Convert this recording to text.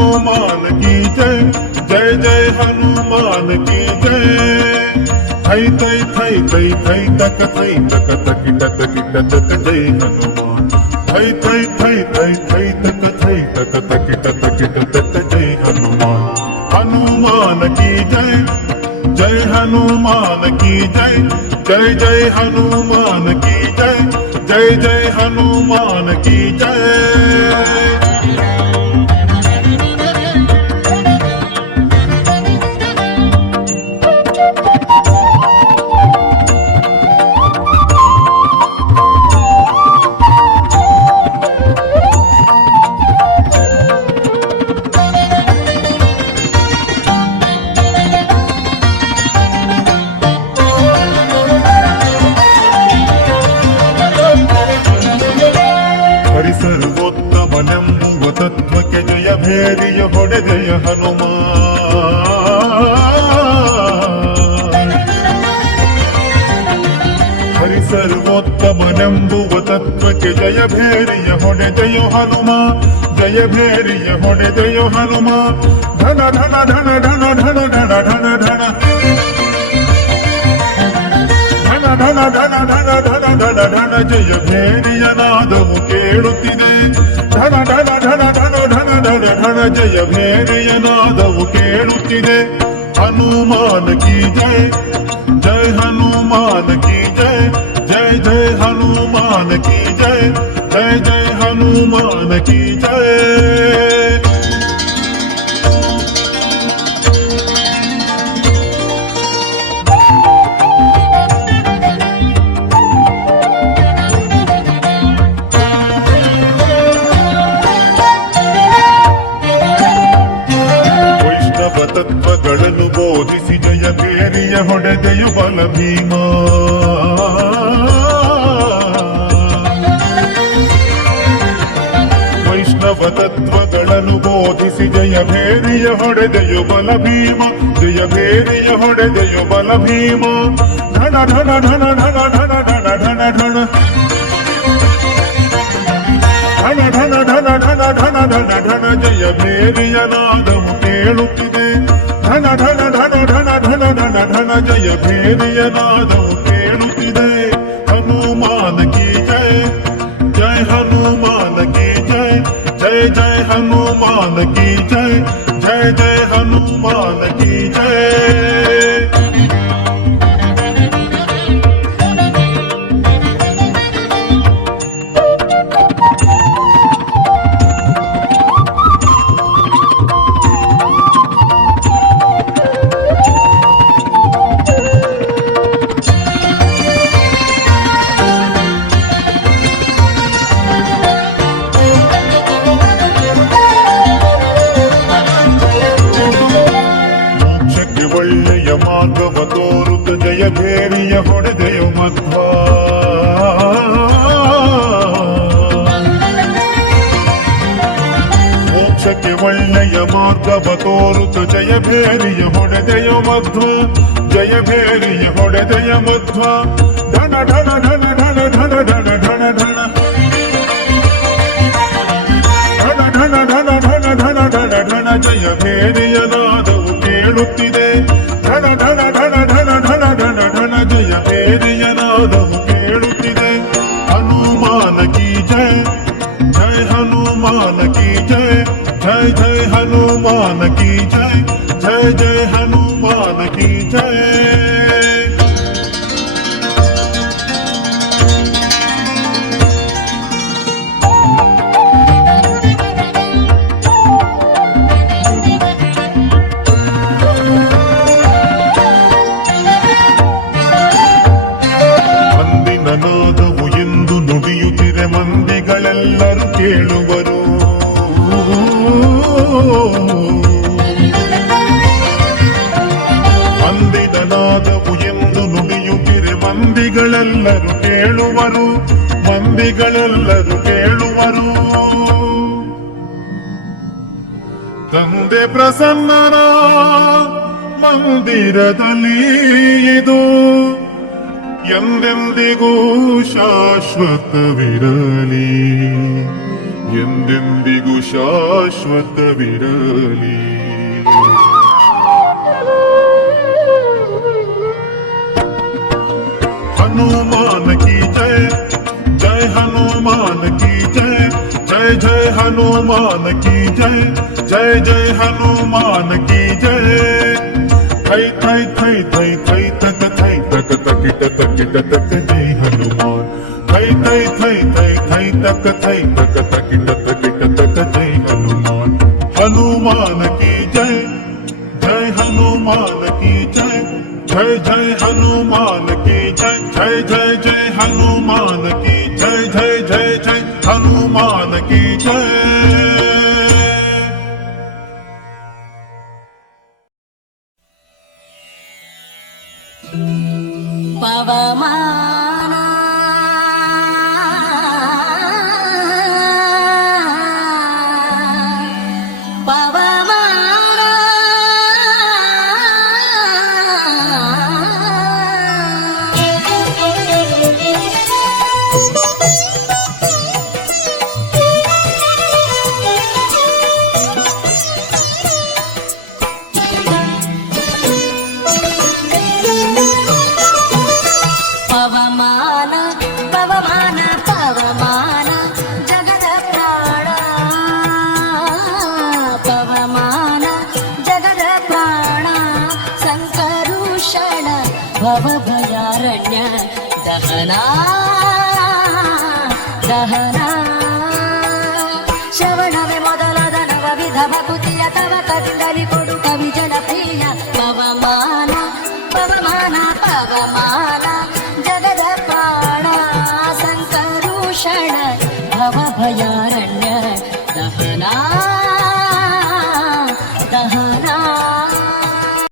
हनुमान की जय, जय जय हनुमान की जय। थई थई थई थई थई तक थई तक तक तक तक तक जय हनुमान। थई थई थई थई थई तक थई तक तक तक तक जय हनुमान। हनुमान की जय, जय हनुमान की जय, जय जय हनुमान की जय, जय जय हनुमान की जय। ಸರ್ವೋತ್ತಮನೆಂಬುವ ತತ್ವಕ್ಕೆ ಜಯ ಭೇರಿಯ ಹೊಡೆದೆಯ ಹನುಮಾನ್। ಹರಿ ಸರ್ವೋತ್ತಮನೆಂಬುವ ತತ್ವಕ್ಕೆ ಜಯ ಭೇರಿಯ ಹೊಡೆದೆಯ ಹನುಮ, ಜಯ ಭೇರಿಯ ಹೊಡೆದೆಯ ಹನುಮ। ಧನ ಧನ ಧನ ಧನ ಧನ ಧನ ಧನ ಧನ ಧನ ಧನ ಧನ ಧನ ಧನ ಧನ ಜಯ ಭೇರಿಯ ನಾದವು ಕೇಳುತ್ತಿದೆ। ಧನ ಧನ ಧನ ಧನ ಧನ ಧನ ಧನ ಜಯ ಭೇರಿಯ ನಾದವು ಕೇಳುತ್ತಿದೆ। ಹನುಮಾನ ಕಿ ಜಯ, ಜಯ ಹನುಮಾನ ಕಿ ಜಯ, ಜಯ ಜಯ ಹನುಮಾನ ಕಿ ಜಯ, ಜಯ ಜಯ ಹನುಮಾನ ಕಿ ಜಯ। ತತ್ವಗಳನ್ನು ಬೋಧಿಸಿ ಜಯ ಭೇರಿಯ ಹೊಡೆದೆಯ ಬಲ ಭೀಮ। ವೈಷ್ಣವ ತತ್ವಗಳನ್ನು ಬೋಧಿಸಿ ಜಯ ಭೇರಿಯ ಹೊಡೆದೆಯ ಬಲ ಭೀಮ, ಜಯ ಭೇರಿಯ ಹೊಡೆದೆಯ ಬಲ ಭೀಮ। ಧನ ಧನ ಧನ ಧನ ಧನ ಧನ ಧನ ಧನ ಧನ ಧನ ಧನ ಧನ ಧನ ಧನ ಧನ ಜಯ ಭೇರಿಯ ನಾದವು ಕೇಳುತ್ತಿದೆ। ಧನ ಧನ ಧನ ಧನ ಧನ ಧನ ಧನ ಜಯ ಭೇರಿಯ ನಾದವು ಕೇಳುತ್ತಿದೆ। ಹನುಮಾನ ಕಿ ಜಯ, ಜಯ ಹನುಮಾನ ಕಿ ಜಯ, ಜಯ ಜಯ ಹನುಮಾನ ಕಿ ಜಯ, ಜಯ ಜಯ ಹನುಮಾನ ಕಿ ಜಯ। ಒಳ್ಳೆಯ ಮಾರ್ಗವ ತೋರುತ್ತ ಜಯ ಭೇರಿಯ ಹೊಡೆದೆಯ ಮಧ್ವ। ಮೋಕ್ಷಕ್ಕೆ ಒಳ್ಳೆಯ ಮಾರ್ಗವ ತೋರುತ್ತ ಜಯ ಭೇರಿಯ ಹೊಡೆದೆಯ ಮಧ್ವ, ಜಯ ಭೇರಿಯ ಹೊಡೆದೆಯ ಮಧ್ವ। ಧನ ಧನ ಧನ ಧನ ಧನ ಧನ ಧನ ಧನ ಧನ ಧನ ಧನ ಧನ ಧನ ಧನ ಜಯ ಭೇರಿಯ ನಾದವು ಕೇಳುತ್ತಿದೆ। ಧನ ಧನ ಧನ ಧನ ಧನ ಧನ ಧನ ಜಯ ಭೇರಿಯ ನಾದವು ಕೇಳುತ್ತಿದೆ। ಹನುಮಾನ ಕಿ ಜಯ, ಜಯ ಹನುಮಾನ ಕಿ ಜಯ, ಜಯ ಜಯ ಹನುಮಾನ ಕಿ ಜಯ, ಜಯ ಜಯ ಹನುಮಾನ ಕಿ ಜಯ। ನಾದವು ಎಂದು ನುಡಿಯುತ್ತಿರೆ ಮಂದಿಗಳೆಲ್ಲರೂ ಕೇಳುವರು। ಅಂದಿನ ನಾದವು ಎಂದು ನುಡಿಯುತ್ತಿರೆ ಮಂದಿಗಳೆಲ್ಲರೂ ಕೇಳುವರು, ಮಂದಿಗಳೆಲ್ಲರೂ ಕೇಳುವರು। ತಂದೆ ಪ್ರಸನ್ನನ ಮಂದಿರದಲ್ಲಿ ಇದು ಎಂದೆಂದಿಗೂ ಶಾಶ್ವತವಿರಲಿ, ಎಂದೆಂದಿಗೂ ಶಾಶ್ವತವಿರಲಿ. हनुमान की जय, जय हनुमान की जय, जय जय हनुमान की जय, जय जय हनुमान की जय. थै थै थै थै थै तक थै तक तकिट तकिट तक जय हनुमान. थै थै थै थै थै तक थै तक तकिट तकिट तक जय हनुमान. हनुमान की जय, जय हनुमान की जय, जय जय हनुमान की जय, जय जय जय हनुमान की जय, जय जय जय हनुमान की जय. ಪವಮಾನ ಪವಮಾನ ಪವಮಾನ ಪವಮಾನ ಪವಮಾನ ಜಗದ ಪ್ರಾಣ. ಪವಮಾನ ಜಗದ ಪ್ರಾಣ ಸಂಕರುಷಣ ಭವಭಯಾರಣ್ಯ ದಹನ ದಹನ